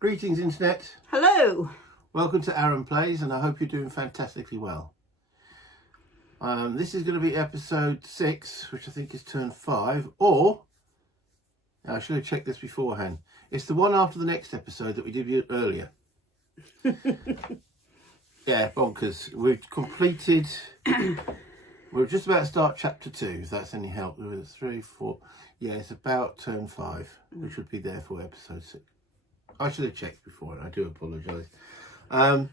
Greetings, Internet. Hello. Welcome to Aaron Plays, and I hope you're doing fantastically well. This is going to be episode 6, which I think is turn 5, or I should have checked this beforehand. It's the one after the next episode that we did earlier. Yeah, bonkers. We've completed. We're just about to start chapter 2, if that's any help. There was 3, 4. Yeah, it's about turn 5, which would be there for episode 6. I should have checked before, and I do apologise. But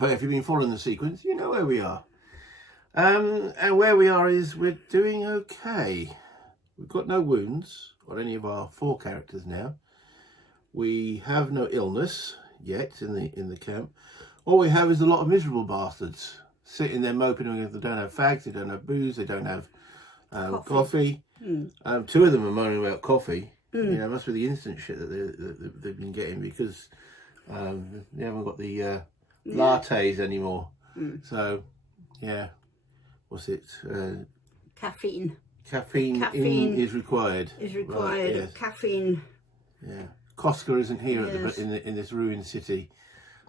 if you've been following the sequence, you know where we are. And where we are is we're doing okay. We've got no wounds on any of our 4 characters now. We have no illness yet in the camp. All we have is a lot of miserable bastards sitting there moping because they don't have fags, they don't have booze, they don't have coffee. 2 of them are moaning about coffee. You know, it must be the instant shit that they've been getting because they haven't got the lattes anymore. So, yeah, what's it? Caffeine. Caffeine is required. Right, yes. Caffeine. Yeah, Costco isn't here at in this ruined city,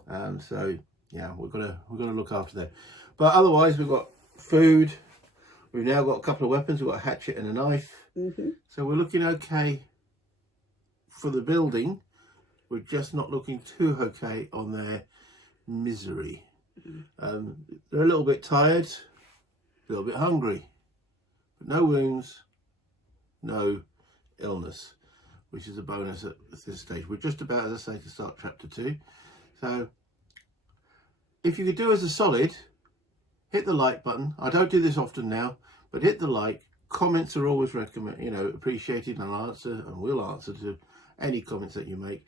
so yeah, we've got to look after them. But otherwise, we've got food. We've now got a couple of weapons. We've got a hatchet and a knife. So we're looking okay for the building. We're just not looking too okay on their misery. They're a little bit tired, a little bit hungry, but no wounds, no illness, which is a bonus at this stage. We're just about, as I say, to start chapter 2. So if you could do us a solid, hit the like button. I don't do this often now, but hit the like. Comments are always appreciated, and I'll answer and will answer to any comments that you make.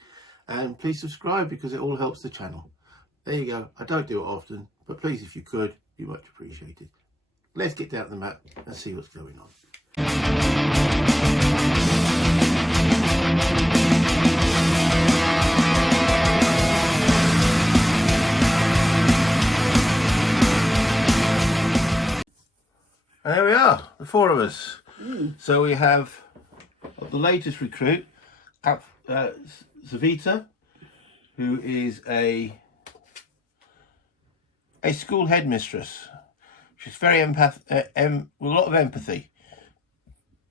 And please subscribe because it all helps the channel. There you go. I don't do it often, but please, if you could, be much appreciated. Let's get down to the map and see what's going on. And there we are, the 4 of us. So we have the latest recruit, Savita, who is a school headmistress. She's very with a lot of empathy,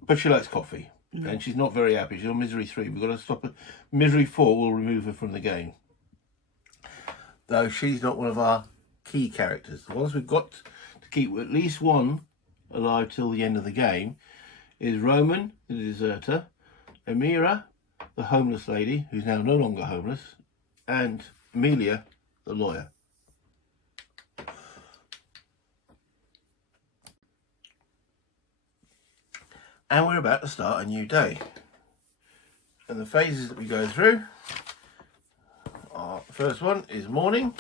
but she likes coffee, and she's not very happy. She's on misery 3. We've got to stop her. Misery 4 will remove her from the game, though she's not one of our key characters. The ones we've got to keep at least one alive till the end of the game is Roman, the deserter, Amira, the homeless lady, who's now no longer homeless, and Amelia, the lawyer. And we're about to start a new day. And the phases that we go through are, the first one is morning.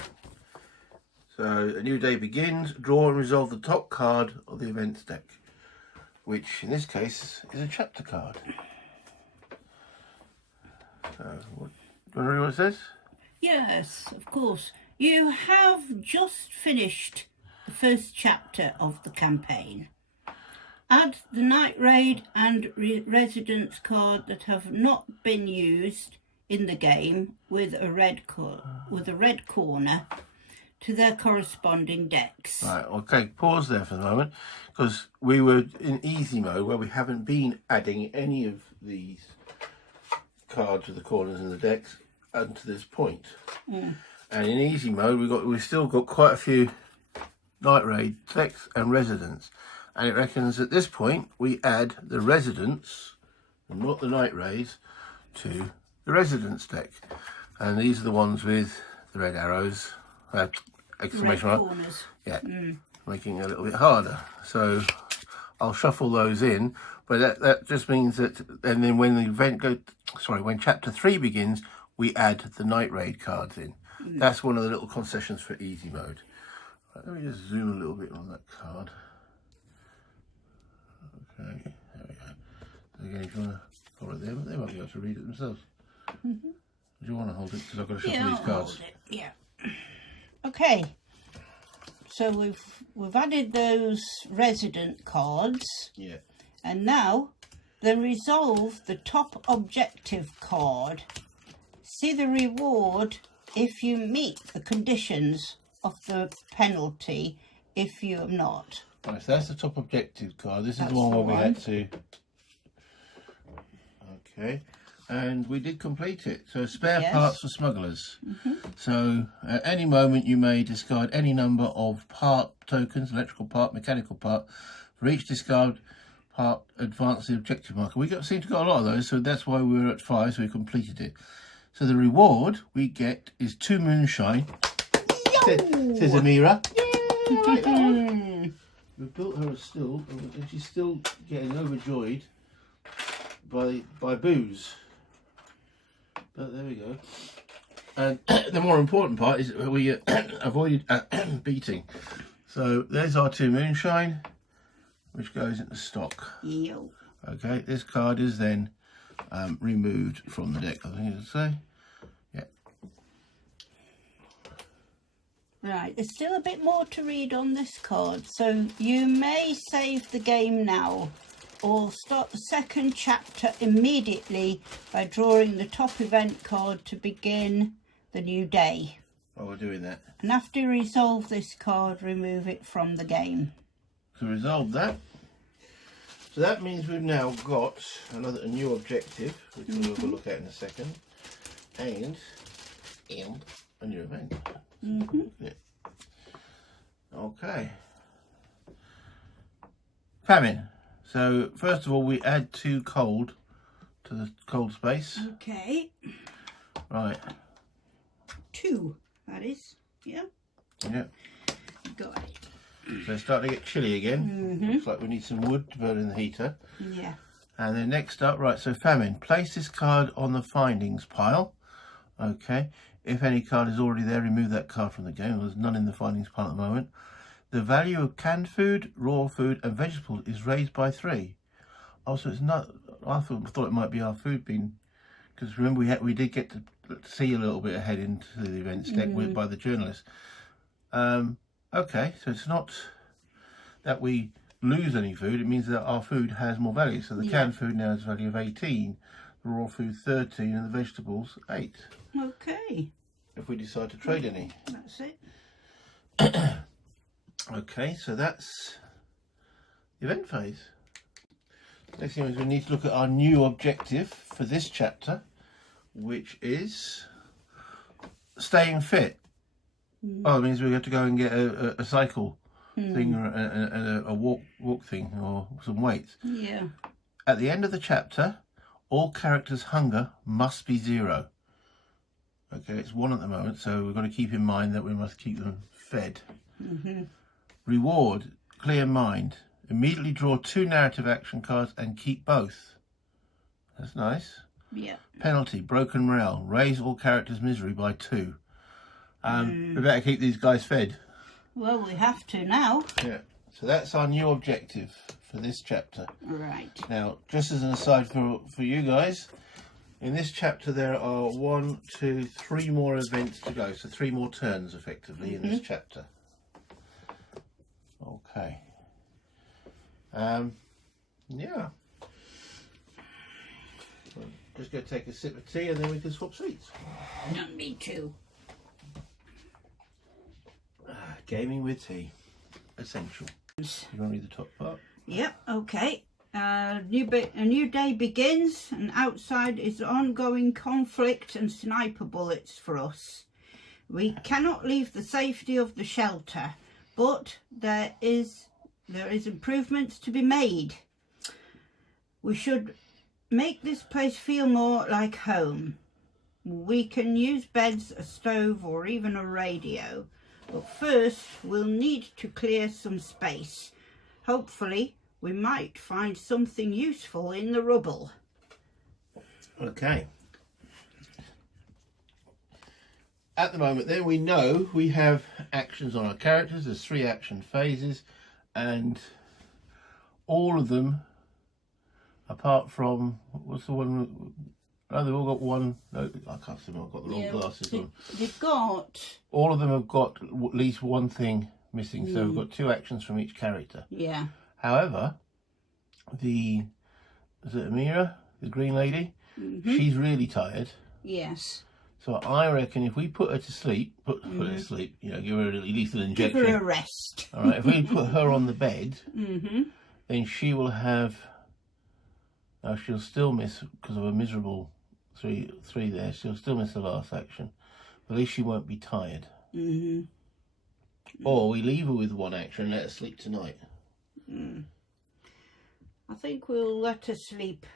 So a new day begins. Draw and resolve the top card of the events deck, which in this case is a chapter card. So, do you want to read what it says? Yes, of course. You have just finished the first chapter of the campaign. Add the night raid and residence card that have not been used in the game with a red corner to their corresponding decks. Right, okay, pause there for the moment, because we were in easy mode where we haven't been adding any of these cards to the corners in the decks until this point. And in easy mode we've still got quite a few night raid decks and residents, and it reckons at this point we add the residents, and not the night raids, to the residents deck. And these are the ones with the red arrows, exclamation mark, making it a little bit harder. So I'll shuffle those in, but that just means that, and then when when chapter 3 begins, we add the night raid cards in. That's one of the little concessions for easy mode. Right, let me just zoom a little bit on that card. Okay, there we go. Again, if you want to hold it there, but they might be able to read it themselves. Do you want to hold it? Because I've got to shuffle these cards. Hold it. Yeah. Okay. So we've added those resident cards. Yeah. And now the resolve the top objective card see the reward if you meet the conditions of the penalty if you have not. Right, so that's the top objective card. This is That's the one where the we one. had to. Okay, and we did complete it. So spare Yes. parts for smugglers. So at any moment you may discard any number of part tokens, electrical part, mechanical part. For each discard part, advance the objective marker. We seem to got a lot of those, so that's why we were at 5. So we completed it. So the reward we get is 2 moonshine. Says Amira. We built her a still, and she's still getting overjoyed by booze. But there we go. And the more important part is we avoided beating. So there's our 2 moonshine, which goes into stock. Yo. Okay, this card is then removed from the deck, I think it'll say. Yeah. Right, there's still a bit more to read on this card, so you may save the game now or start the second chapter immediately by drawing the top event card to begin the new day. While we're doing that. And after you resolve this card, remove it from the game. To resolve that. So that means we've now got a new objective, which we'll have a look at in a second, and a new event. Yeah. Okay. Famine. So first of all, we add 2 cold to the cold space. Okay. Right. 2, that is. Yeah, Yeah. got it. So it's starting to get chilly again. Looks like we need some wood to burn in the heater. Yeah. And then next up, right, so famine. Place this card on the findings pile. Okay. If any card is already there, remove that card from the game. There's none in the findings pile at the moment. The value of canned food, raw food and vegetables is raised by 3. Also, it's not, I thought it might be our food bin. Because remember, we did get to see a little bit ahead into the events deck by the journalist. Okay, so it's not that we lose any food, it means that our food has more value. So the canned food now has a value of 18, the raw food 13 and the vegetables 8. Okay, If we decide to trade any. that's it. Okay, so that's the event phase. Next thing is we need to look at our new objective for this chapter, which is staying fit. Oh, it means we have to go and get a cycle thing or a walk thing or some weights. Yeah. At the end of the chapter, all characters' hunger must be 0. Okay, it's 1 at the moment, so we've got to keep in mind that we must keep them fed. Reward, clear mind. Immediately draw 2 narrative action cards and keep both. That's nice. Yeah. Penalty, broken morale. Raise all characters' misery by 2. We better keep these guys fed. Well, we have to now. Yeah. So that's our new objective for this chapter. Right. Now, just as an aside for you guys, in this chapter there are 1, 2, 3 more events to go. So 3 more turns effectively in this chapter. Okay. Yeah. Just go take a sip of tea and then we can swap seats. No, me too. Gaming with tea. Essential. You want to read the top part? Yep, okay. A new day begins, and outside is ongoing conflict and sniper bullets for us. We cannot leave the safety of the shelter, but there is improvements to be made. We should make this place feel more like home. We can use beds, a stove, or even a radio. But first, we'll need to clear some space. Hopefully, we might find something useful in the rubble. Okay. At the moment then, we know we have actions on our characters. There's 3 action phases, and all of them, apart from, what's the one? Oh, they've all got 1. No, I can't see them. I've got the wrong glasses on. They've got... All of them have got at least 1 thing missing. So we've got 2 actions from each character. Yeah. However, is it Amira, the green lady? She's really tired. Yes. So I reckon if we put her to sleep, put her to sleep, you know, give her a lethal Give injection. her a rest. All right, if we put her on the bed, then she will have. Now she'll still miss because of a miserable three there. She'll still miss the last action, but at least she won't be tired. Or we leave her with one action and let her sleep tonight. I think we'll let her sleep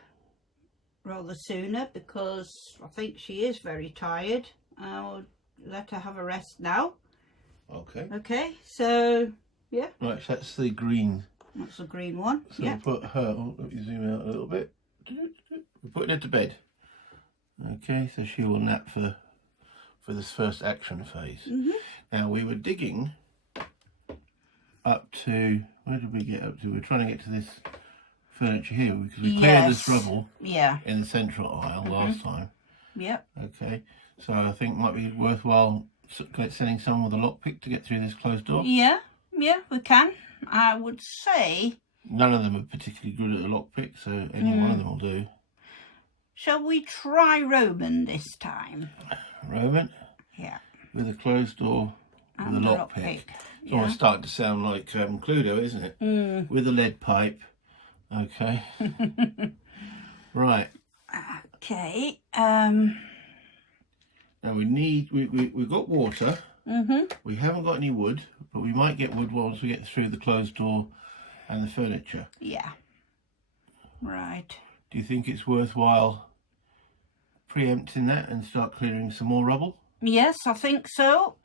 rather sooner because I think she is very tired. I'll let her have a rest now. Okay. Okay, so yeah, Right, so that's the green. that's the green one. So Yeah. we'll put her. Oh, let me zoom out a little bit. We're putting her to bed. Okay, so she will nap for this first action phase. Now we were digging up to, where did we get up to? We're trying to get to this furniture here because we cleared this rubble Yeah. in the central aisle last time. Yep. Okay, so I think it might be worthwhile sending someone with a lockpick to get through this closed door. Yeah. Yeah, we can. I would say. None of them are particularly good at a lockpick, so any one of them will do. Shall we try Roman this time? Roman, Yeah. with a closed door with a And a lockpick. lockpick. It's almost starting to sound like Cluedo, isn't it? With a lead pipe. Okay. Right. Okay. Now we've got water. We haven't got any wood, but we might get wood once we get through the closed door and the furniture. Yeah. Right. Do you think it's worthwhile preempting that and start clearing some more rubble? Yes, I think so.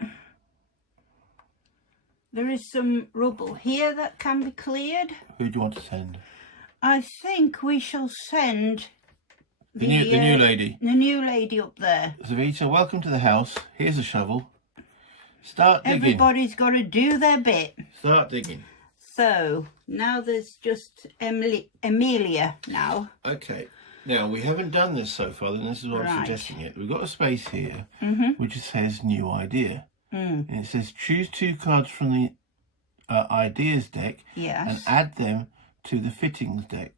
There is some rubble here that can be cleared. Who do you want to send? I think we shall send The new lady. The new lady up there. Zavita, welcome to the house. Here's a shovel. Start digging. Everybody's got to do their bit. Start digging. So now there's just Amelia now. Okay. Now, we haven't done this so far, and this is what I'm Right. suggesting it. We've got a space here, which says new idea. And it says choose 2 cards from the ideas deck and Yes. add them to the fittings deck.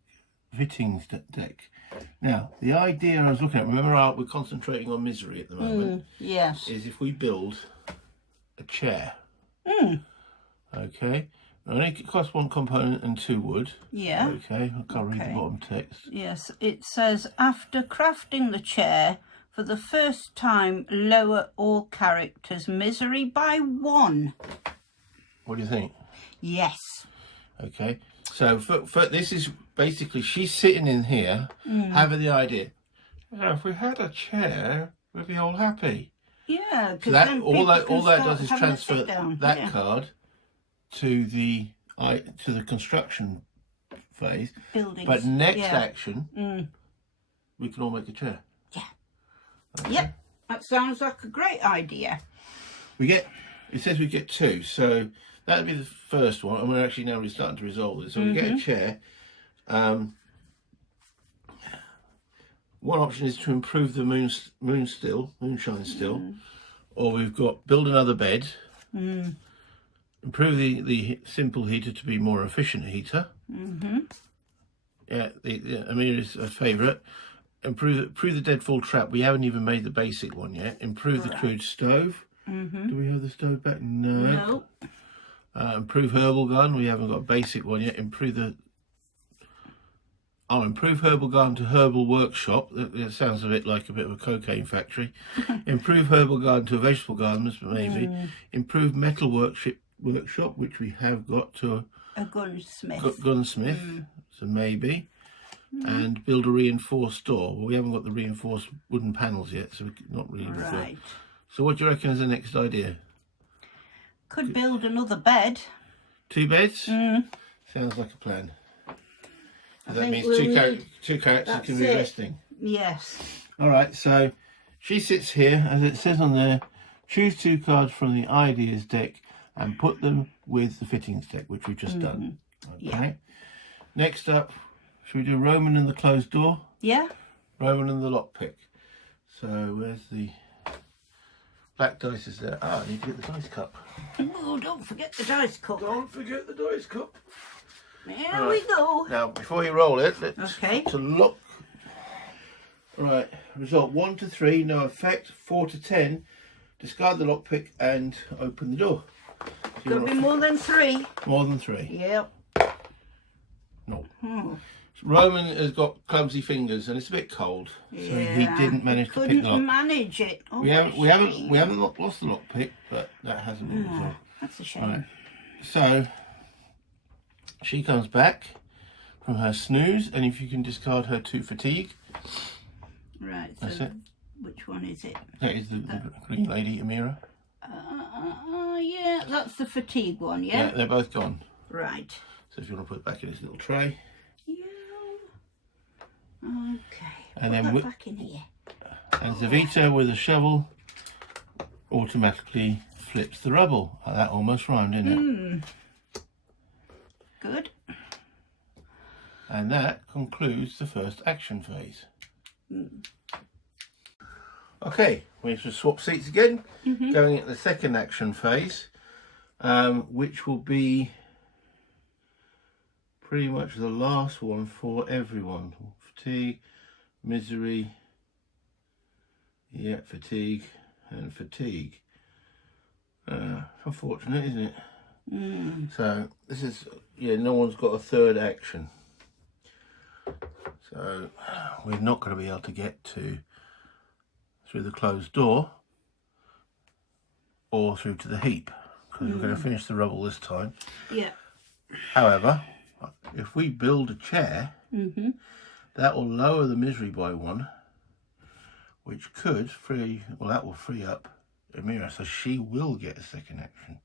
Now, the idea I was looking at, remember we're concentrating on misery at the moment, Yes. is if we build a chair. Okay. It only costs 1 component and 2 wood. Yeah. Okay, I can't read the Okay. bottom text. Yes. It says after crafting the chair for the first time, lower all characters' misery by 1. What do you think? Yes. Okay, so for this is basically she's sitting in here having the idea. "Oh, if we had a chair, we'd be all happy. Yeah. So Because that then all that people can does is start having a transfer sit down. that Yeah. card to the construction phase. Buildings. But next Yeah. action, we can all make a chair. Yep. That sounds like a great idea. It says we get 2, so that'd be the first one, and we're actually now starting to resolve it. So we get a chair. One option is to improve the moonshine still, or we've got build another bed, improve the simple heater to be more efficient heater. Yeah, I mean it's a favourite. Improve the deadfall trap. We haven't even made the basic one yet. Improve the crude stove. Do we have the stove back? No. No. Improve herbal garden. We haven't got a basic one yet. Improve herbal garden to herbal workshop. That sounds a bit like a bit of a cocaine factory. Improve herbal garden to a vegetable garden, maybe. Improve metal workshop, which we have got to A gunsmith. gunsmith, so maybe. And build a reinforced door. Well, we haven't got the reinforced wooden panels yet, so we're not really. Right. So what do you reckon is the next idea? Could build another bed. 2 beds? Sounds like a plan. That think means we'll 2 need- characters that's can be it. resting. Yes. All right, so she sits here, as it says on there, choose 2 cards from the ideas deck and put them with the fittings deck, which we've just done. Okay. Next up, should we do Roman and the closed door? Yeah. Roman and the lockpick. So where's the black dice? Is there? I need to get the dice cup. Oh, don't forget the dice cup. Don't forget the dice cup. There Right. we go. Now, before you roll it, let's Okay. to look. Right, result 1 to 3, no effect. 4 to 10, discard the lockpick and open the door. So you Could want be more than 3. more than 3. Yep. No. Oh, Roman has got clumsy fingers and it's a bit cold, so he yeah. didn't manage to pick the Couldn't lock. manage it. Oh, We that's haven't lost the lockpick, but that hasn't been resolved. That's a shame. Right. So she comes back from her snooze, and if you can discard her 2 fatigue, Right, so that's it. which one is it? That is the green lady, Amira. Yeah, that's the fatigue one, Yeah, yeah? they're both gone. Right. So if you want to put it back in this little tray, Yeah. Okay. And Put then that back in here. and Zavita with a shovel automatically flips the rubble. Oh, that almost rhymed, didn't it? Good. And that concludes the first action phase. Okay, we have to swap seats again, going at the second action phase, which will be pretty much the last one for everyone. Fatigue, misery, yeah, fatigue and fatigue. Unfortunate, isn't it? So this is, yeah, no one's got a third action. So we're not going to be able to get through the closed door or through to the heap, because we're going to finish the rubble this time. Yeah. However, if we build a chair, that will lower the misery by 1, which could that will free up Amira, so she will get a second action.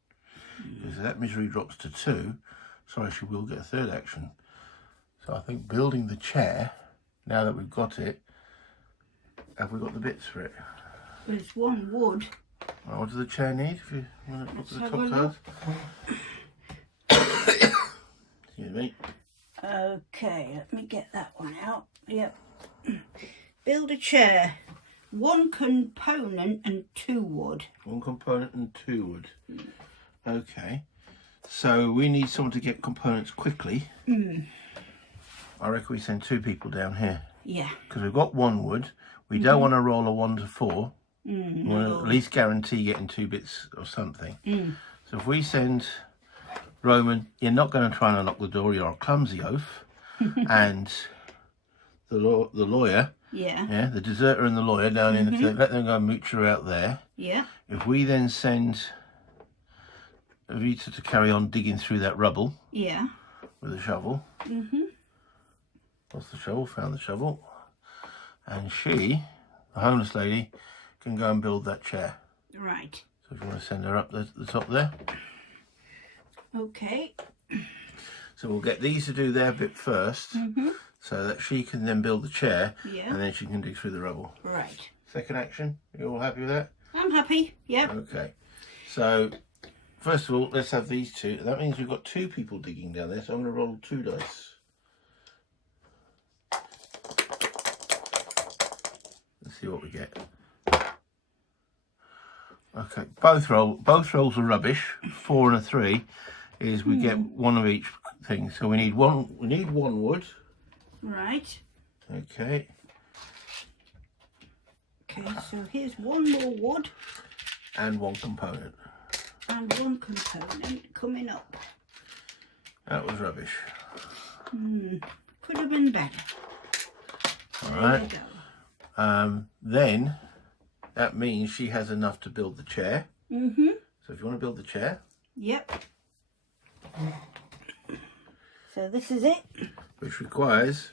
Because that misery drops to 2, she will get a third action. So I think building the chair, now that we've got it, have we got the bits for it? There's 1 wood. Well, what does the chair need? If you want to look at the have a top cards. Excuse me. Okay, let me get that one out. Yep. Build a chair. 1 component and 2 wood. 1 component and 2 wood. Okay. So we need someone to get components quickly. I reckon we send 2 people down here. Yeah. Because we've got 1 wood. We don't want to roll a 1 to 4. We want to at least guarantee getting 2 bits or something. So if we send Roman, you're not going to try and unlock the door, you're a clumsy oaf. And the lawyer, Yeah. the deserter and the lawyer down in the, let them go and mooch her out there. Yeah. If we then send Evita to carry on digging through that rubble Yeah. with a shovel. What's the shovel? Found the shovel. And she, the homeless lady, can go and build that chair. Right. So if you want to send her up the top there. Okay. So we'll get these to do their bit first, so that she can then build the chair, Yeah. and then she can dig through the rubble. Right. Second action, you all happy with that? I'm happy. Yep. Okay. So, first of all, let's have these 2. That means we've got 2 people digging down there, so I'm going to roll 2 dice. Let's see what we get. Okay, both rolls are rubbish. 4 and a 3 is we get 1 of each thing. So we need 1 wood. Right. Okay. Okay, so here's 1 more wood And 1 component. and 1 component coming up. That was rubbish. Could have been better. All There right. you go. Then that means she has enough to build the chair. So if you want to build the chair, Yep. So this is it. which requires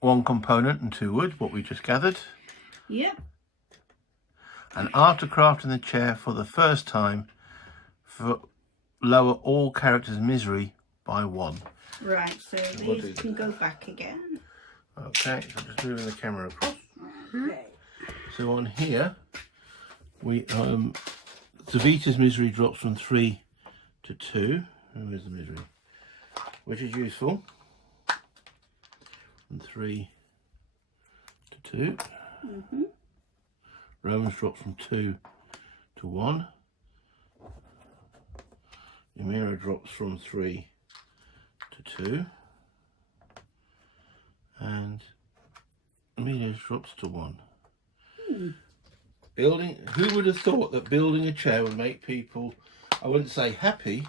1 component and 2 wood, what we just gathered. Yep. And after crafting the chair for the first time, lower all characters' misery by 1. Right, so we'll do these can go back again. Okay, so just moving the camera across. Okay. So on here, we Zavita's misery drops from 3 to 2. Where's the misery? Which is useful. From 3 to 2. Roman's dropped from 2 to 1. Amira drops from 3 to 2. And Amelia drops to 1. Building. Who would have thought that building a chair would make people, I wouldn't say happy,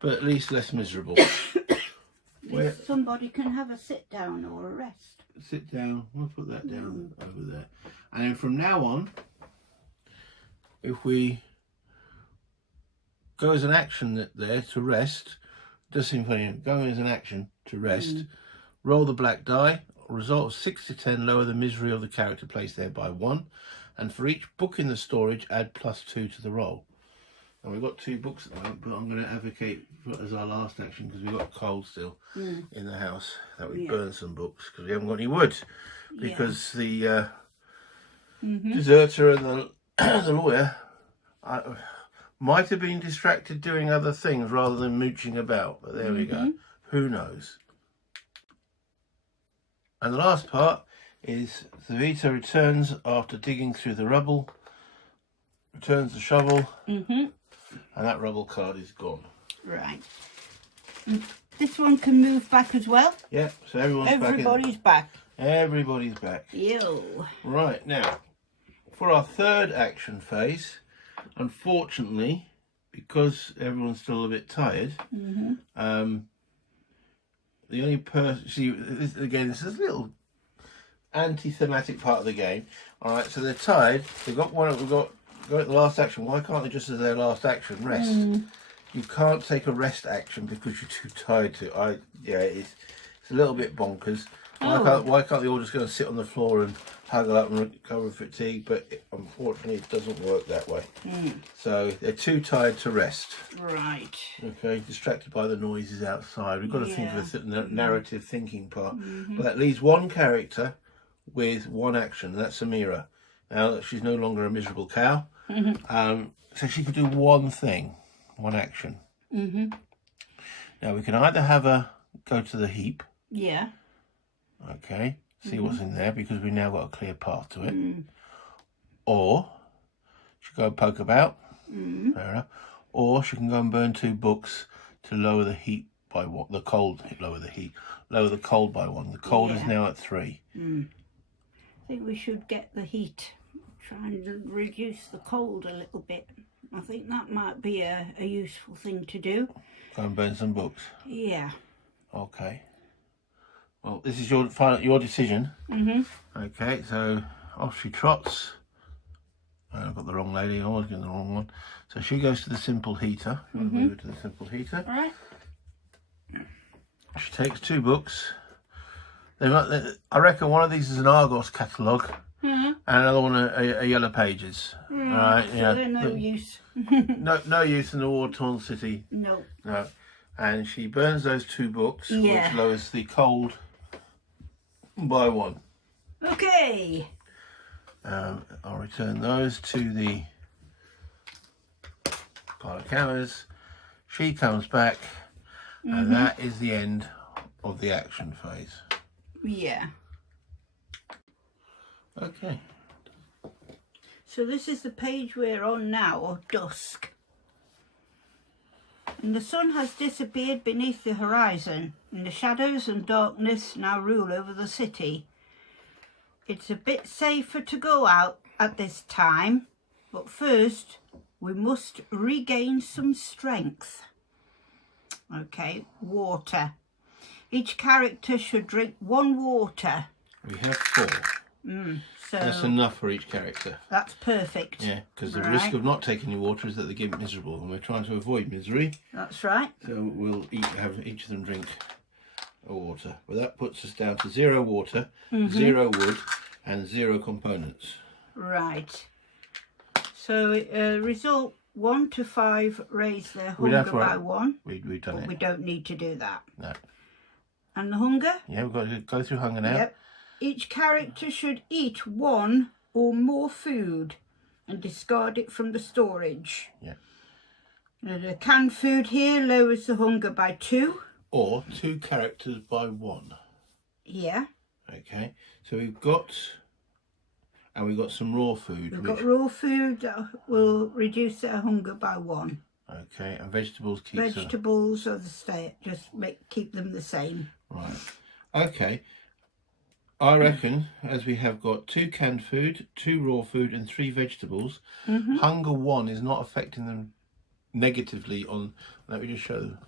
but at least less miserable. Where, Somebody can have a sit down or a rest. sit down. We'll put that down over there. And then from now on, if we go as an action there to rest, does seem funny. Go as an action to rest. Roll the black die. Result of 6 to 10, lower the misery of the character placed there by 1. And for each book in the storage, add +2 to the roll. And we've got 2 books at the moment, but I'm going to advocate for, as our last action, because we've got coal still in the house, that we burn some books because we haven't got any wood. Because the deserter and the lawyer might have been distracted doing other things rather than mooching about. But there we go. Who knows? And the last part is Savita returns after digging through the rubble, returns the shovel, and that rubble card is gone. Right. And this one can move back as well. Yeah, so Everybody's back. Everybody's back. Yo. Right, now, for our third action phase, unfortunately, because everyone's still a bit tired, the only person, see, this is a little anti-thematic part of the game. All right, so they're tired. They've got one. We've got go at the last action. Why can't they just as their last action rest? You can't take a rest action because you're too tired to. It's a little bit bonkers. Why can't they all just go and sit on the floor and huggle up and recover fatigue? But unfortunately, it doesn't work that way. So they're too tired to rest. Right. Okay, distracted by the noises outside. We've got to think of the narrative thinking part. But that leaves one character with one action, and that's Amira. Now she's no longer a miserable cow, so she could do one thing, one action. Now we can either have her go to the heap. Yeah. Okay, see what's in there because we've now got a clear path to it. Or she can go and poke about. Fair enough. Or she can go and burn 2 books to lower the heat by what the cold. Lower the cold by 1. The cold is now at 3. I think we should get the heat, try and reduce the cold a little bit. I think that might be a useful thing to do. Go and burn some books. Yeah. Okay. Well, this is your decision. Okay, so off she trots. I've got the wrong lady. I was getting the wrong one. So she goes to the simple heater. I'll move her to the simple heater. All right. She takes 2 books. I reckon one of these is an Argos catalogue, and another one a Yellow Pages. All right, So they're no use. no use in the war-torn city. No. No. And she burns those 2 books, Yeah. which lowers the cold by 1. Okay. I'll return those to the pile of cameras. She comes back, and that is the end of the action phase. Yeah. Okay. So this is the page we're on now, dusk. And the sun has disappeared beneath the horizon, and the shadows and darkness now rule over the city. It's a bit safer to go out at this time, but first we must regain some strength. Okay, water. Each character should drink 1 water. We have 4. So That's enough for each character. that's perfect. Yeah, because the Right. risk of not taking any water is that they get miserable, and we're trying to avoid misery. That's right. So we'll have each of them drink a water. Well, that puts us down to 0 water, 0 wood, and 0 components. Right. So result 1 to 5 raise their We'd have hunger to- by 1. We've done But it. we don't need to do that. No. And the hunger? Yeah, we've got to go through hunger now. Yep. Each character should eat 1 or more food and discard it from the storage. Yeah. Now, the canned food here lowers the hunger by 2. Or 2 characters by 1. Yeah. Okay. So we've got some raw food. We've got raw food that will reduce their hunger by 1. Okay, and vegetables keep them. Vegetables are the keep them the same. Right. Okay. I reckon, as we have got 2 canned food, 2 raw food and 3 vegetables, hunger 1 is not affecting them negatively on... Let me just show the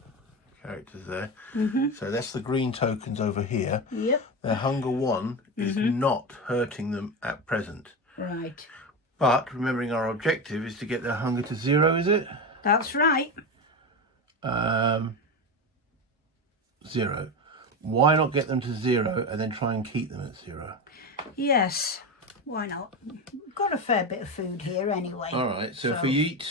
characters there. So that's the green tokens over here. Yep. Their hunger 1 is not hurting them at present. Right. But remembering our objective is to get their hunger to 0, is it? That's right. 0. Why not get them to 0 and then try and keep them at 0? Yes. Why not? We've got a fair bit of food here anyway. All right. So if we eat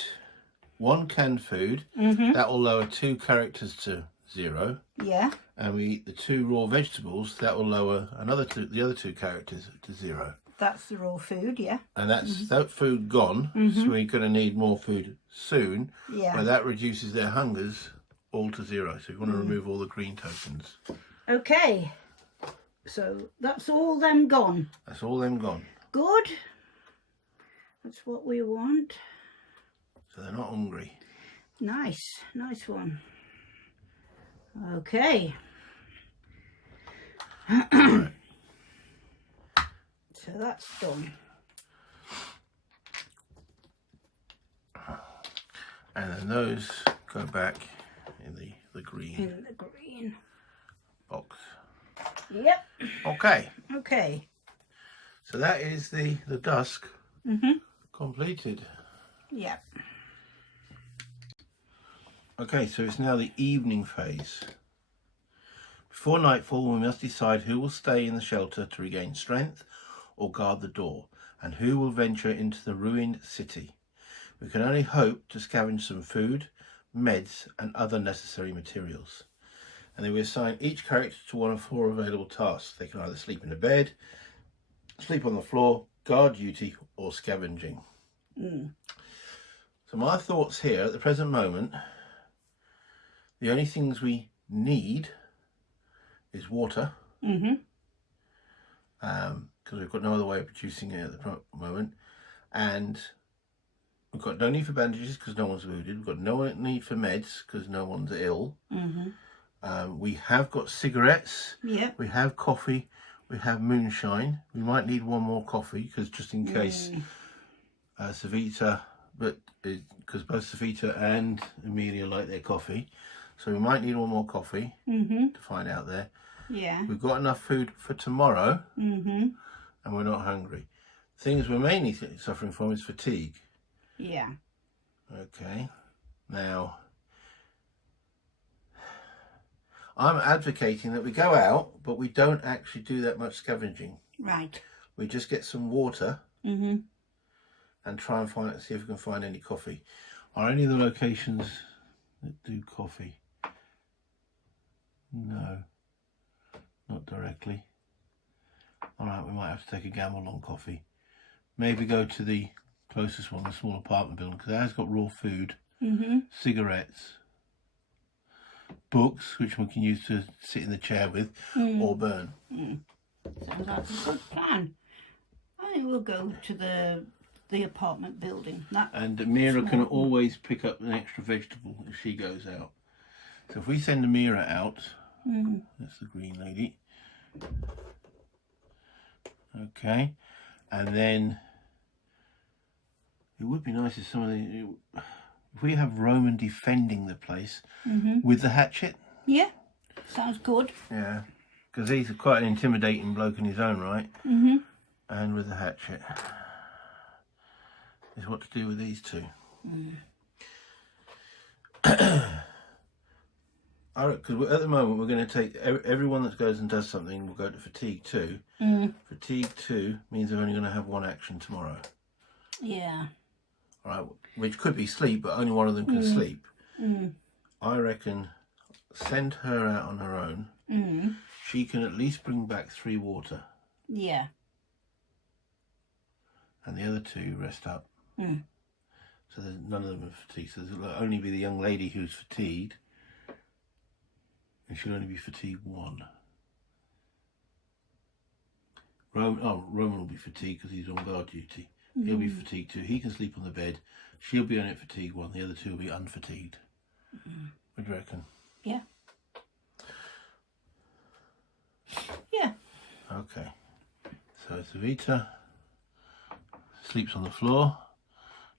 1 canned food, that will lower 2 characters to 0. Yeah. And we eat the 2 raw vegetables, that will lower the other 2 characters to 0. That's the raw food, yeah. And that's that food gone, so we're going to need more food soon. Yeah. Where that reduces their hungers all to 0. So you want to remove all the green tokens. Okay. So that's all them gone. That's all them gone. Good. That's what we want. So they're not hungry. Nice. Nice one. Okay. So that's done. And then those go back in the green In the green. box. Yep. Okay. Okay. So that is the dusk completed. Yep. Okay, so it's now the evening phase. Before nightfall, we must decide who will stay in the shelter to regain strength or guard the door, and who will venture into the ruined city. We can only hope to scavenge some food, meds, and other necessary materials. And then we assign each character to one of 4 available tasks. They can either sleep in a bed, sleep on the floor, guard duty, or scavenging. So my thoughts here at the present moment, the only things we need is water, because we've got no other way of producing it at the moment, and we've got no need for bandages because no one's wounded. We've got no need for meds because no one's ill. We have got cigarettes. Yep. We have coffee. We have moonshine. We might need 1 more coffee because just in case Savita, but because both Savita and Amelia like their coffee, so we might need 1 more coffee to find out there. Yeah. We've got enough food for tomorrow, and we're not hungry. Things we're mainly suffering from is fatigue. Yeah. Okay. Now, I'm advocating that we go out, but we don't actually do that much scavenging. Right. We just get some water and try and see if we can find any coffee. Are any of the locations that do coffee? No, not directly. All right, we might have to take a gamble on coffee. Maybe go to the closest one, the small apartment building, because it has got raw food, cigarettes, books, which we can use to sit in the chair with or burn. Sounds like a good plan. I think we'll go to the apartment building. And Mira can always pick up an extra vegetable if she goes out. So if we send Mira out, that's the green lady. Okay, and then it would be nice if if we have Roman defending the place with the hatchet. Yeah, sounds good. Yeah, because he's quite an intimidating bloke in his own right. And with the hatchet is what to do with these 2. Because at the moment we're going to take everyone that goes and does something will go to fatigue 2. Fatigue 2 means they're only going to have 1 action tomorrow. Yeah. All right, which could be sleep, but only one of them can sleep. I reckon send her out on her own. She can at least bring back 3 water. Yeah. And the other 2 rest up. So none of them are fatigued. So there'll only be the young lady who's fatigued. And she'll only be fatigued 1. Roman will be fatigued because he's on guard duty. He'll be fatigued 2. He can sleep on the bed. She'll be on it fatigued 1. The other 2 will be unfatigued. What do you reckon? Yeah. Yeah. Okay. So Savita sleeps on the floor.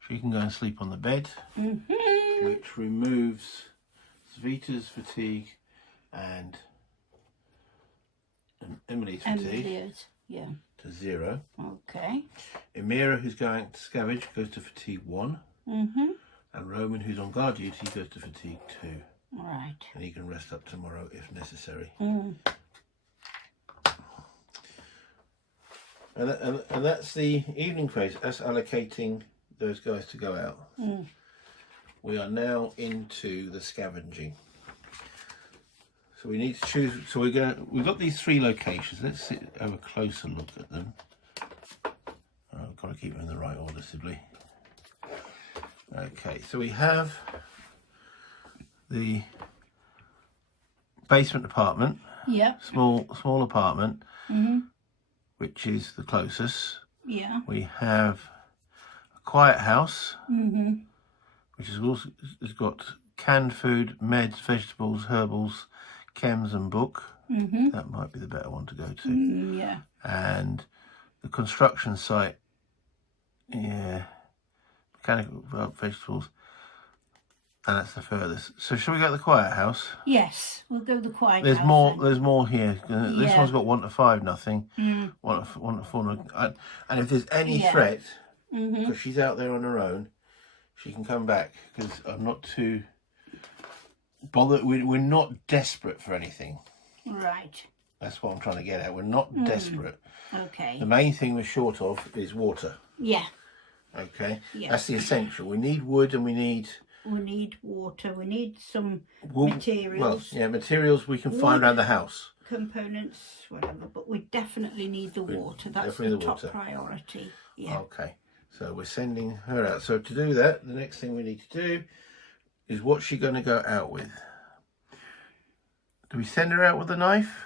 She can go and sleep on the bed, which removes Savita's fatigue and Emily's fatigue Emily's, yeah. to 0. Okay. Emira, who's going to scavenge, goes to fatigue 1. And Roman, who's on guard duty, goes to fatigue 2. Right. And he can rest up tomorrow if necessary. And that's the evening phase. That's allocating those guys to go out. We are now into the scavenging. So we need to choose. So we've got these 3 locations. Let's have a closer look at them. I've got to keep them in the right order, Sibley. Okay, so we have the basement apartment. Yeah. Small apartment, which is the closest. Yeah. We have a quiet house, which is also has got canned food, meds, vegetables, herbals, chems, and book. That might be the better one to go to. Yeah. And the construction site, yeah, mechanical vegetables, and that's the furthest. So shall we go to the quiet house? Yes, we'll go the quiet There's house more. then. There's more here. This Yeah. one's got 1 to 5, nothing. 1 to 4, and if there's any threat, because she's out there on her own, she can come back. Because I'm not too bothered. We're not desperate for anything. Right. That's what I'm trying to get at. We're not desperate. Okay. The main thing we're short of is water. Yeah. Okay. Yeah. That's the essential. We need wood and we need water. We need some well, materials. yeah, materials we can find Wood. around the house. Components, whatever. But we definitely need the water. That's definitely the the top water. priority. Yeah. Okay. So we're sending her out. So to do that, the next thing we need to do is what's she going to go out with? Do we send her out with a knife?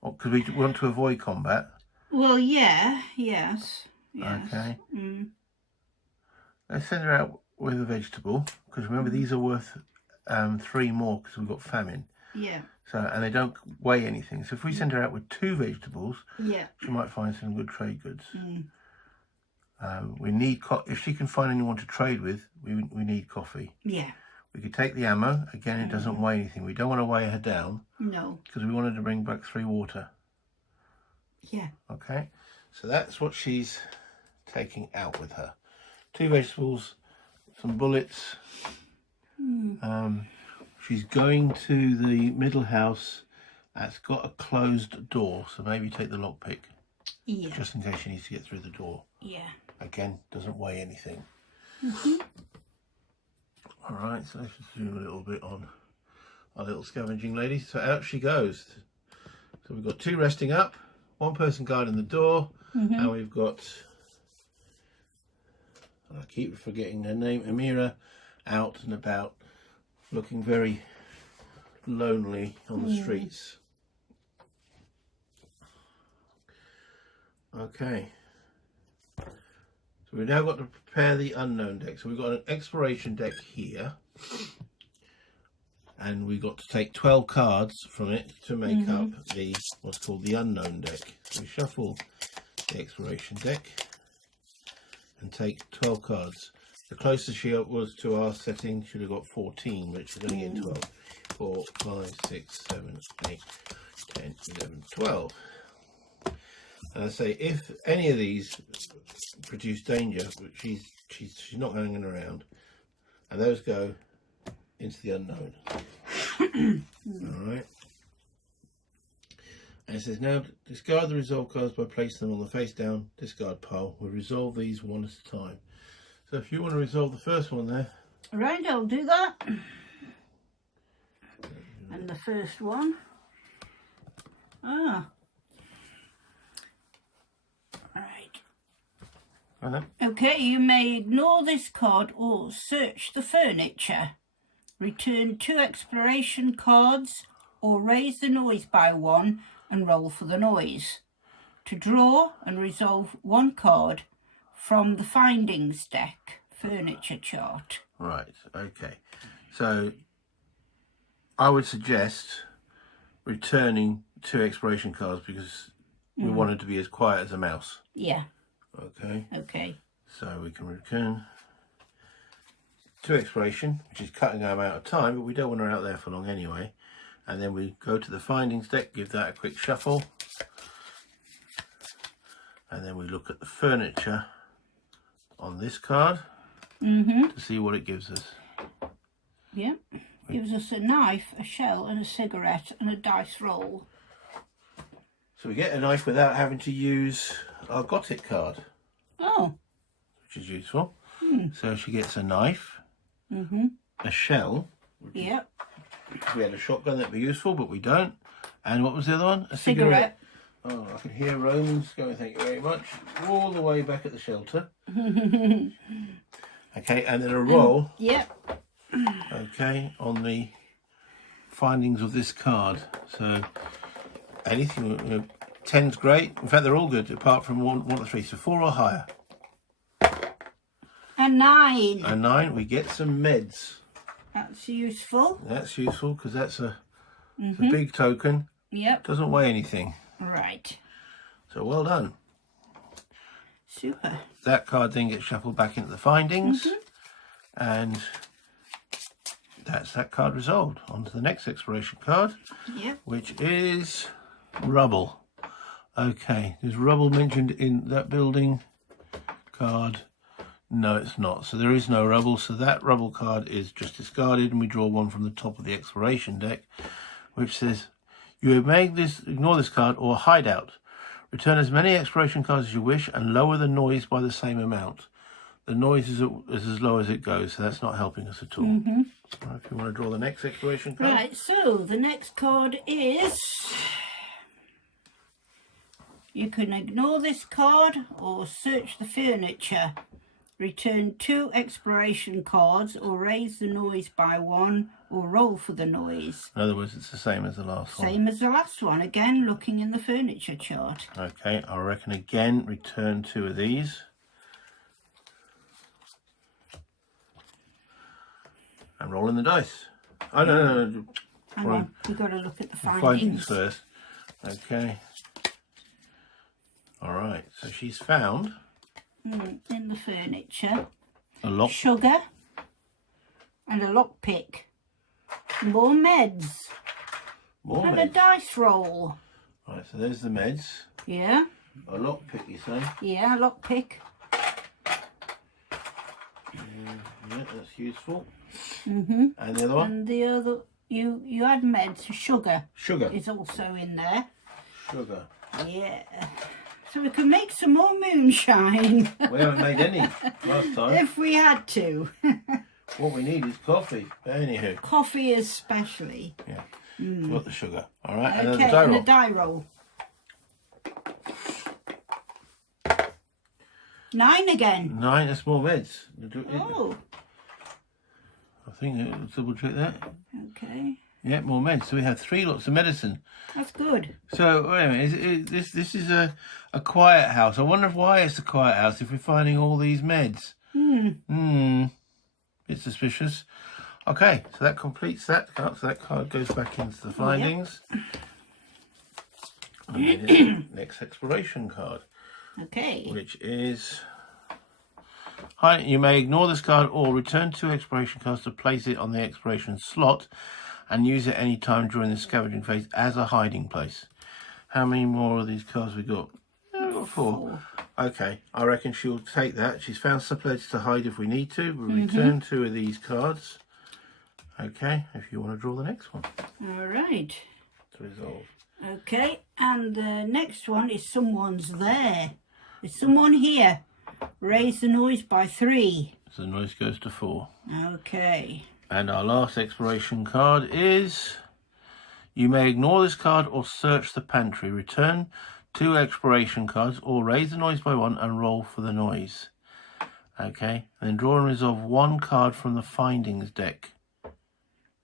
Or because we want to avoid combat? Well, yeah. Yes. Okay. Let's send her out with a vegetable, because remember these are worth 3 more because we've got famine. Yeah. So, and they don't weigh anything. So if we send her out with 2 vegetables, Yeah. she might find some good trade goods. We need if she can find anyone to trade with, we need coffee. Yeah. We could take the ammo. Again, it doesn't weigh anything. We don't want to weigh her down No. because we wanted to bring back 3 water. Yeah. Okay, so that's what she's taking out with her. 2 vegetables, some bullets. She's going to the middle house that's got a closed door, so maybe take the lockpick Yeah. just in case she needs to get through the door. Yeah. Again, doesn't weigh anything. All right, so let's just zoom a little bit on our little scavenging lady. So out she goes. So we've got 2 resting up, 1 person guarding the door, and we've got, I keep forgetting her name, Emira, out and about, looking very lonely on the streets. Okay. So we've now got to prepare the unknown deck. So we've got an exploration deck here. And we've got to take 12 cards from it to make up the what's called the unknown deck. So we shuffle the exploration deck and take 12 cards. The closest she was to our setting should have got 14, but she's only getting 12. 4, 5, 6, 7, 8, 10, 11, 12. And I say, if any of these produce danger, she's not hanging around, and those go into the unknown. All right. And it says now discard the resolve cards by placing them on the face down discard pile. We'll resolve these one at a time. So if you want to resolve the first one there. Right, I'll do that. And the first one. Ah. Right. Okay, you may ignore this card or search the furniture. Return 2 exploration cards or raise the noise by 1 and roll for the noise. To draw and resolve 1 card from the findings deck furniture chart. Right, okay. So I would suggest returning 2 exploration cards because we want it to be as quiet as a mouse. Yeah. Okay. Okay. So we can return to exploration, which is cutting our amount of time, but we don't want her out there for long anyway. And then we go to the findings deck, give that a quick shuffle. And then we look at the furniture on this card to see what it gives us. Yep. Gives us a knife, a shell, and a cigarette, and a dice roll. So we get a knife without having to use our Gothic card, Oh. which is useful. So she gets a knife, a shell. Yep. If we had a shotgun, that'd be useful, but we don't. And what was the other one? A Cigarette. Oh, I can hear Romans going, thank you very much, all the way back at the shelter. Okay, and then a roll. Yep. Okay, on the findings of this card. So anything, 10's great. In fact, they're all good, apart from one to 3. So 4 or higher. A 9. A 9, we get some meds. That's useful. That's useful because that's a big token. Yep. Doesn't weigh anything. Right. So well done. Super. That card then gets shuffled back into the findings. And that's that card resolved. On to the next exploration card, Yep. which is rubble. Okay, is rubble mentioned in that building card? No, it's not. So there is no rubble. So that rubble card is just discarded, and we draw one from the top of the exploration deck, which says, you may ignore this card or hide out. Return as many exploration cards as you wish and lower the noise by the same amount. The noise is as low as it goes, so that's not helping us at all. Right, if you want to draw the next exploration card. Right, so the next card is... You can ignore this card or search the furniture. Return 2 exploration cards or raise the noise by 1 or roll for the noise. In other words, it's the same as the last one. Same as the last one, again looking in the furniture chart. Okay, I reckon again, return 2 of these. And rolling the dice. Oh, no. Hang on, we've got to look at the Findings findings. first. Okay. All right, so she's found In the furniture. a lock. Sugar. And a lockpick. More meds. More And meds. a dice roll. Right, so there's the meds. Yeah, A lockpick, you say? yeah, lockpick. Yeah, that's useful. And the other one? And the other, you had meds. Sugar Sugar. is also in there. Sugar. Yeah. So we can make some more moonshine We haven't made any last time. if we had to. What we need is coffee. Anywho, Coffee especially. yeah. Got the sugar. All right, and then Okay, the die and roll. a die roll. 9 again. 9, that's more meds. Oh, I think let's double check that. okay. Yeah, more meds. So we have 3 lots of medicine. That's good. So wait a minute, this is a quiet house. I wonder why it's a quiet house if we're finding all these meds. Bit suspicious. Okay, so that completes that card. So that card goes back into the findings. And then the next exploration card, Okay. which is... Hi, you may ignore this card or return 2 exploration cards to place it on the exploration slot and use it any time during the scavenging phase as a hiding place. How many more of these cards we got? We've got 4. Okay, I reckon she'll take that. She's found some places to hide if we need to. We'll return 2 of these cards. Okay, if you want to draw the next one All right. to resolve. Okay, and the next one is someone's there. There's someone here. Raise the noise by 3. So the noise goes to 4. Okay. And our last exploration card is... You may ignore this card or search the pantry. Return 2 exploration cards or raise the noise by 1 and roll for the noise. Okay, and then draw and resolve 1 card from the findings deck.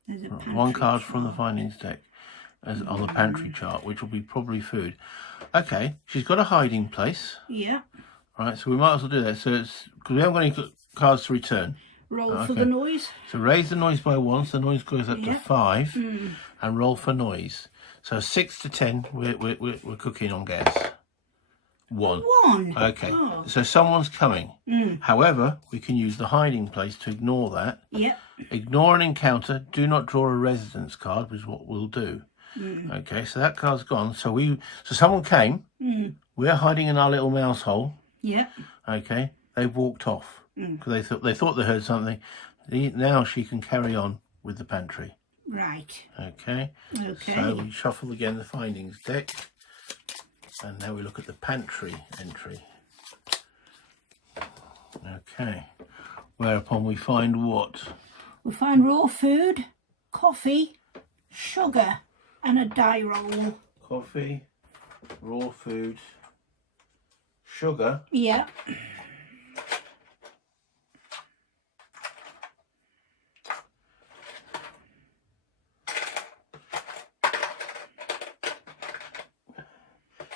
There's a 1 card pantry from the chart. findings deck as on the pantry chart, which will be probably food. Okay, she's got a hiding place. Yeah. Right, so we might as well do that. So it's because we haven't got any cards to return. Roll for the noise. So raise the noise by 1, so the noise goes up to Yeah. 5, and roll for noise. So 6 to 10, we're cooking on gas. One. One. Okay, Oh. so someone's coming. However, we can use the hiding place to ignore that. Yep. Ignore an encounter. Do not draw a residence card, which is what we'll do. Okay, so that card's gone. So someone came. We're hiding in our little mouse hole. Yep. Okay, they've walked off because they thought they heard something. Now she can carry on with the pantry. Right. Okay. Okay. So we shuffle again the findings deck, and now we look at the pantry entry. Okay. Whereupon we find what? We find raw food, coffee, sugar, and a die roll. Coffee, raw food, sugar. Yeah.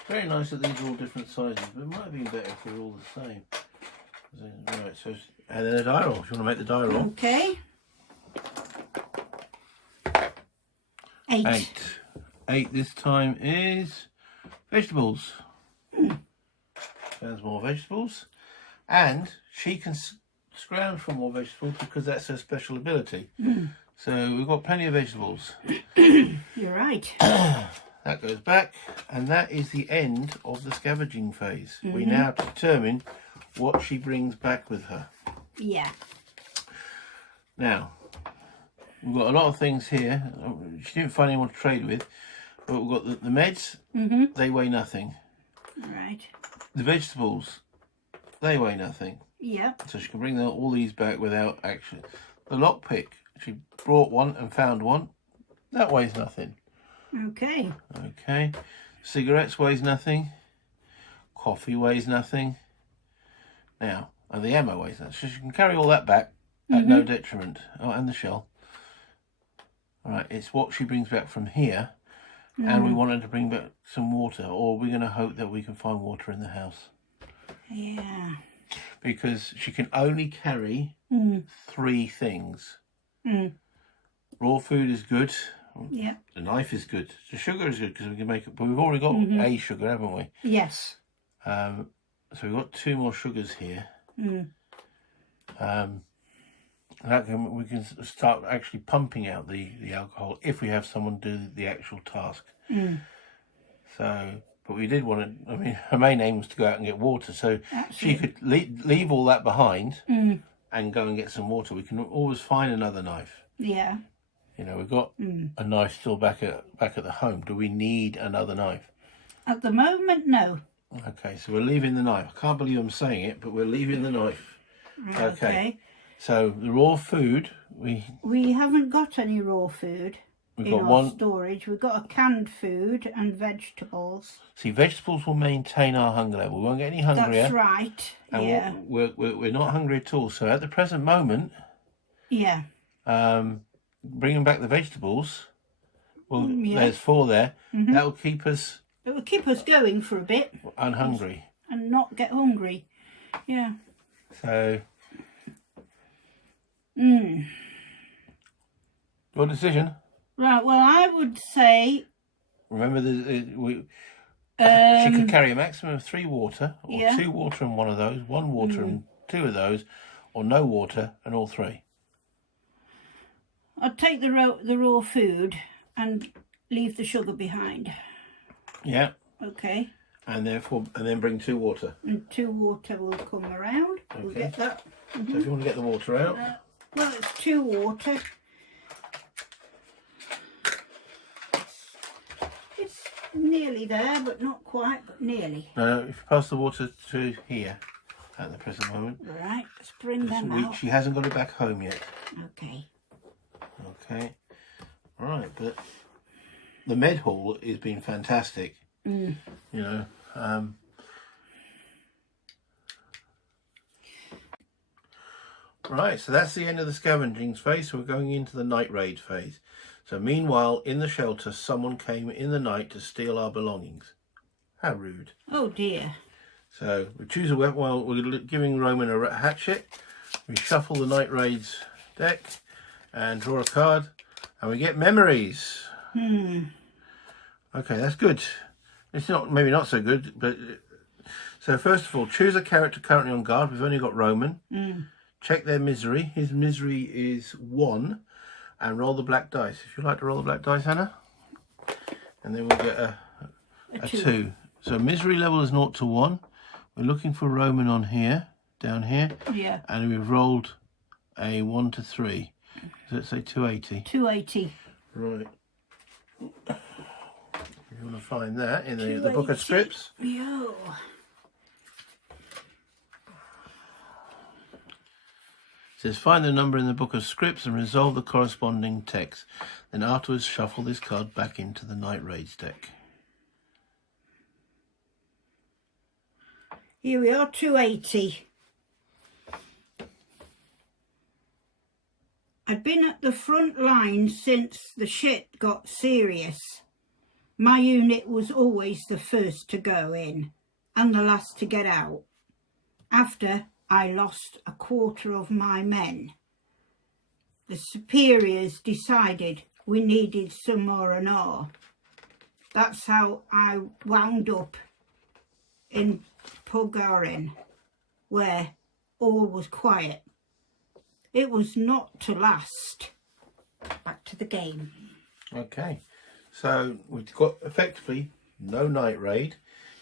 Very nice that these are all different sizes, but it might have been better if they're all the same. Right, so and then a die roll. If you want to make the die roll. Okay. 8. 8 this time is vegetables. There's more vegetables, and she can scrounge for more vegetables because that's her special ability. So we've got plenty of vegetables. You're right. That goes back, and that is the end of the scavenging phase. We now determine what she brings back with her. Yeah. Now, we've got a lot of things here. She didn't find anyone to trade with, but we've got the meds. They weigh nothing. Right. The vegetables, they weigh nothing. Yeah. So she can bring all these back without action. The lockpick, she brought one and found one. That weighs nothing. Okay. Okay. Cigarettes weighs nothing. Coffee weighs nothing. Now, and the ammo weighs nothing. So she can carry all that back at no detriment. Oh, and the shell. All right, it's what she brings back from here. And we want her to bring back some water, or we're going to hope that we can find water in the house. Yeah. Because she can only carry 3 things. Raw food is good. Yeah. The knife is good. The sugar is good because we can make it, but we've already got a sugar, haven't we? Yes. So we've got 2 more sugars here. We can start actually pumping out the alcohol if we have someone do the actual task. So, but we did want to, I mean, her main aim was to go out and get water, so she could leave all that behind and go and get some water. We can always find another knife. Yeah. You know, we've got a knife still back at the home. Do we need another knife? At the moment, no. Okay, so we're leaving the knife. I can't believe I'm saying it, but we're leaving the knife. Okay. So the raw food, we haven't got any raw food in our storage. We've got a canned food and vegetables. See, vegetables will maintain our hunger level. We won't get any hungrier. That's right. And yeah. We're not hungry at all. So at the present moment, yeah. Bringing back the vegetables. Well, there's 4 there. That will keep us. It will keep us going for a bit. Unhungry. And not get hungry. Yeah. So. Your decision. Right. Well, I would say. Remember, she could carry a maximum of 3 water, or 2 water and 1 of those, 1 water and 2 of those, or no water and all 3. I'd take the raw food and leave the sugar behind. Yeah. Okay. And then bring 2 water. And 2 water will come around. Okay. We'll get that. So if you want to get the water out. Well, it's 2 water. It's nearly there, but not quite, but nearly. No, if you pass the water to here at the present moment. Right, let's bring them out. She hasn't got it back home yet. Okay. Okay. Right, but the med hall has been fantastic. You know, right, so that's the end of the scavenging phase. So we're going into the night raid phase. So meanwhile, in the shelter, someone came in the night to steal our belongings. How rude. Oh dear. So we choose a weapon. Well, we're giving Roman a hatchet. We shuffle the night raids deck and draw a card, and we get memories. Okay, that's good. It's maybe not so good, but So first of all, choose a character currently on guard. We've only got Roman. Check their misery. His misery is 1. And roll the black dice. If you'd like to roll the black dice, Hannah. And then we'll get a 2. So misery level is 0 to 1. We're looking for Roman on here, down here. Yeah. And we've rolled a 1 to 3. So let's say 280. 280. Right. If you want to find that in the book of scripts. Yo. It says find the number in the book of scripts and resolve the corresponding text. Then afterwards shuffle this card back into the Night Raids deck. Here we are, 280. I'd been at the front line since the shit got serious. My unit was always the first to go in and the last to get out. After I lost a quarter of my men, the superiors decided we needed some R&R. That's how I wound up in Pulgarin, where all was quiet. It was not to last. Back to the game. Okay, so we've got effectively no Night Raid.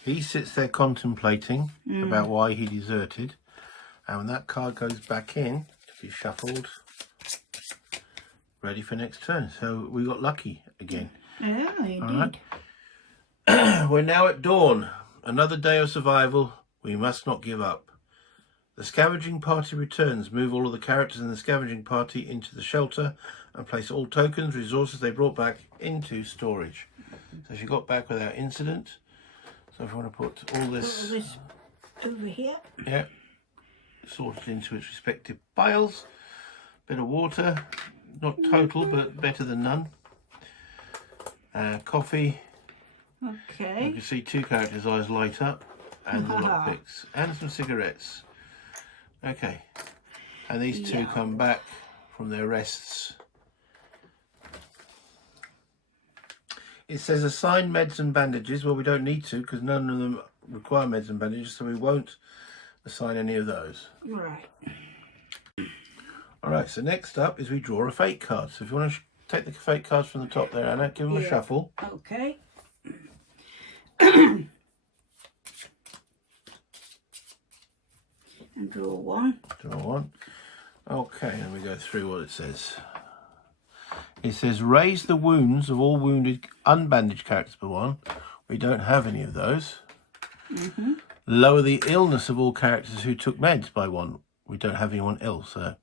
He sits there contemplating about why he deserted. And when that card goes back in, to be shuffled, ready for next turn. So we got lucky again. Yeah, indeed. All right. We're now at dawn. Another day of survival. We must not give up. The scavenging party returns. Move all of the characters in the scavenging party into the shelter and place all tokens, resources they brought back into storage. So she got back without incident. So if you want to put all this, Over here. yeah, sorted into its respective piles. Bit of water, not total, but better than none. Coffee. You Okay. can see 2 characters' eyes light up, and the lockpicks, and some cigarettes. Okay, and these 2 come back from their rests. It says assign meds and bandages. Well, we don't need to because none of them require meds and bandages, so we won't assign any of those. Right. All right, so next up is we draw a fate card. So if you want to take the fate cards from the top there, Anna, give them a shuffle. Okay. And draw 1. Draw 1. Okay, and we go through what it says. It says raise the wounds of all wounded unbandaged characters by 1. We don't have any of those. Lower the illness of all characters who took meds by 1. We don't have anyone ill, so.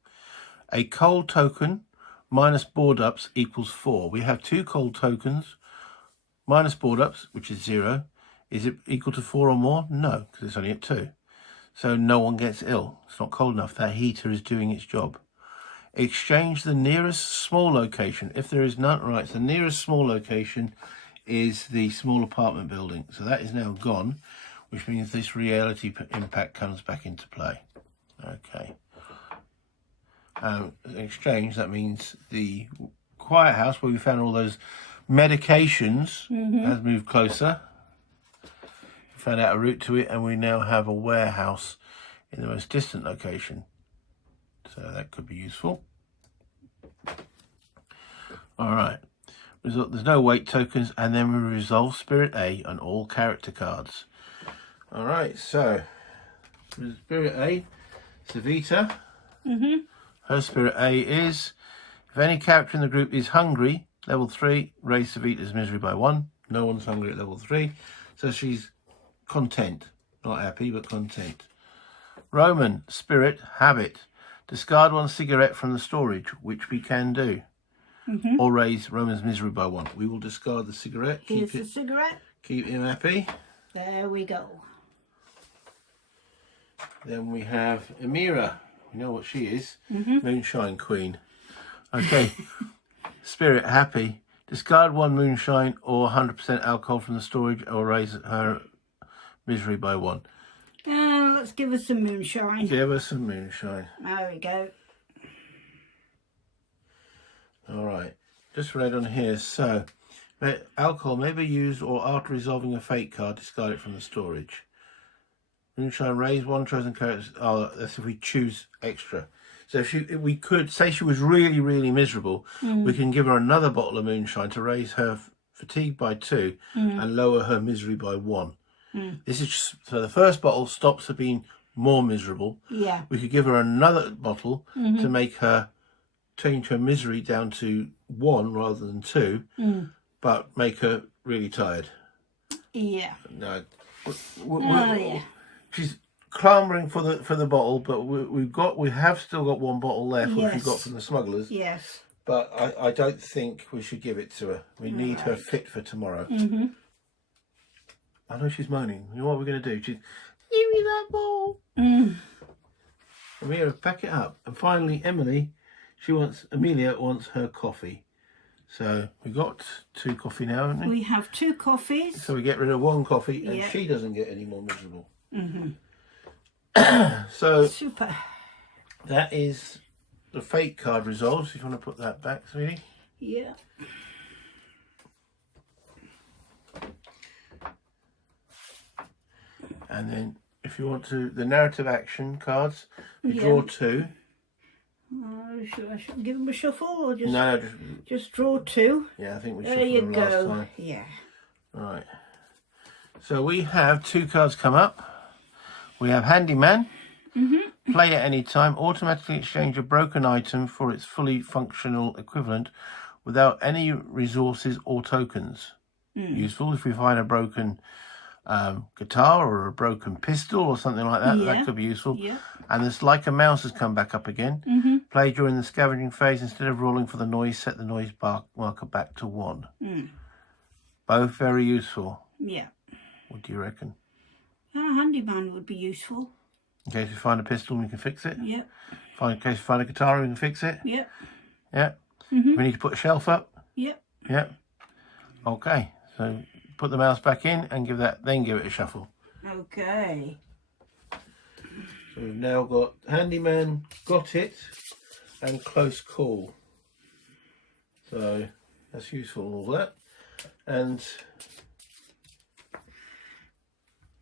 A cold token minus board ups equals 4. We have 2 cold tokens minus board ups, which is 0. Is it equal to 4 or more? No, because it's only at 2. So no one gets ill. It's not cold enough. That heater is doing its job. Exchange the nearest small location. If there is none, right, so the nearest small location is the small apartment building. So that is now gone, which means this reality impact comes back into play. Okay. In exchange, that means the quiet house where we found all those medications has moved closer. We found out a route to it, and we now have a warehouse in the most distant location. So that could be useful. All right. There's no weight tokens, and then we resolve Spirit A on all character cards. All right, so Spirit A, Savita. Her Spirit A is, if any character in the group is hungry, level 3, raise Savita's misery by 1. No one's hungry at level 3, so she's content. Not happy, but content. Roman, Spirit, Habit. Discard 1 cigarette from the storage, which we can do. Or raise Roman's misery by 1. We will discard the cigarette. Here's the cigarette. Keep him happy. There we go. Then we have Amira. We know what she is. Moonshine Queen. Okay. Spirit, happy. Discard 1 moonshine or 100% alcohol from the storage, or raise her misery by 1. Let's give her some moonshine. Give her some moonshine. There we go. All right. Just read on here. So, alcohol may be used or after resolving a fate card, discard it from the storage. Moonshine raise 1 chosen character. Oh, that's if we choose extra. So if we could say she was really, really miserable, we can give her another bottle of moonshine to raise her fatigue by 2 and lower her misery by 1. This is just, so the first bottle stops her being more miserable. Yeah. We could give her another bottle to make her change her misery down to 1 rather than 2, but make her really tired. Yeah. No, Yeah. she's clamouring for the bottle, but we have still got 1 bottle left, which we got from the smugglers. Yes. But I don't think we should give it to her. We need her fit for tomorrow. I know she's moaning. You know what we're going to do? She's, give me that bottle. Amelia, pack it up. And finally, Amelia wants her coffee. So we got 2 coffee now, haven't we? We have 2 coffees. So we get rid of 1 coffee, and Yeah. she doesn't get any more miserable. So Super. that is the fate card resolved. If you want to put that back, sweetie. Yeah. And then if you want to, the narrative action cards, you draw 2. I should give them a shuffle or just No, just draw 2. yeah, I think we There shuffled you them last go. time. Yeah. Right. So we have 2 cards come up. We have Handyman. Play at any time. Automatically exchange a broken item for its fully functional equivalent without any resources or tokens. Useful if we find a broken guitar or a broken pistol or something like that. Yeah. That could be useful. Yeah. And this Like a Mouse has come back up again. Play during the scavenging phase. Instead of rolling for the noise, set the noise marker back to 1. Both very useful. Yeah. What do you reckon? A handyman would be useful. In case we find a pistol, we can fix it. Yeah. In case we find a guitar, we can fix it. Yeah. Yeah. We need to put a shelf up. Yeah. Yeah. Okay. So put the mouse back in and give it a shuffle. Okay. So we've now got Handyman, Got It, and Close Call. So that's useful and all that. And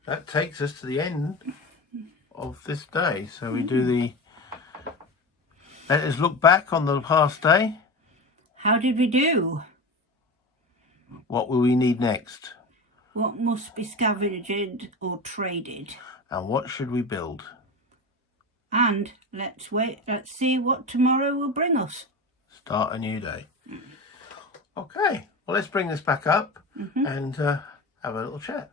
that takes us to the end of this day. So we do let us look back on the past day. How did we do? What will we need next? What must be scavenged or traded? And what should we build? And let's see what tomorrow will bring us. Start a new day. Okay, well, let's bring this back up and have a little chat.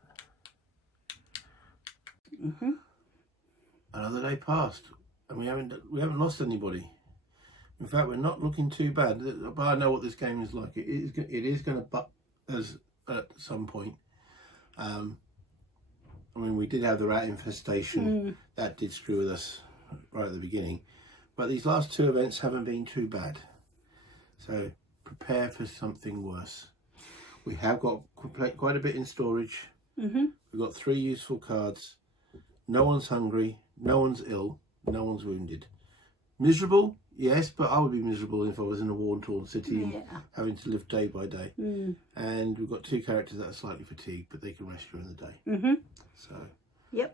Another day passed and we haven't lost anybody. In fact, we're not looking too bad, but I know what this game is like. It is going to butt us at some point. I mean, we did have the rat infestation. That did screw with us right at the beginning. But these last 2 events haven't been too bad. So prepare for something worse. We have got quite a bit in storage. We've got 3 useful cards. No one's hungry. No one's ill. No one's wounded. Miserable? Yes, but I would be miserable if I was in a war-torn city and having to live day by day. And we've got 2 characters that are slightly fatigued, but they can rest during the day. So,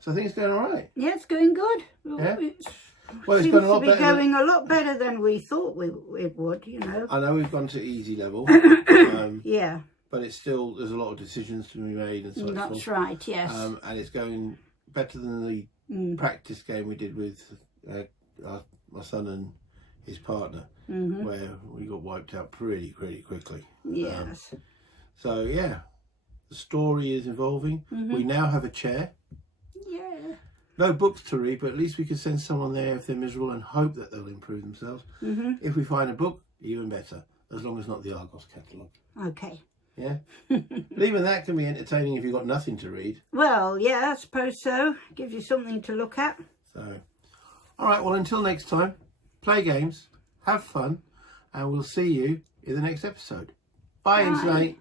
so I think it's going all right. Yeah, it's going good. Yeah? It Well, it's seems going a to lot be better. going a lot better than we thought it would, you know. I know we've gone to easy level, Yeah, but it's still, there's a lot of decisions to be made and such. that's right, yes. And it's going better than the practice game we did with my son and his partner, where we got wiped out pretty quickly. Yes. So yeah, the story is evolving. We now have a chair. Yeah. No books to read, but at least we can send someone there if they're miserable and hope that they'll improve themselves. If we find a book, even better, as long as not the Argos catalogue. Okay. Yeah, but even that can be entertaining if you've got nothing to read. Well, yeah, I suppose so. Gives you something to look at. So, all right, well, until next time, play games, have fun, and we'll see you in the next episode. Bye, Bye. Internet.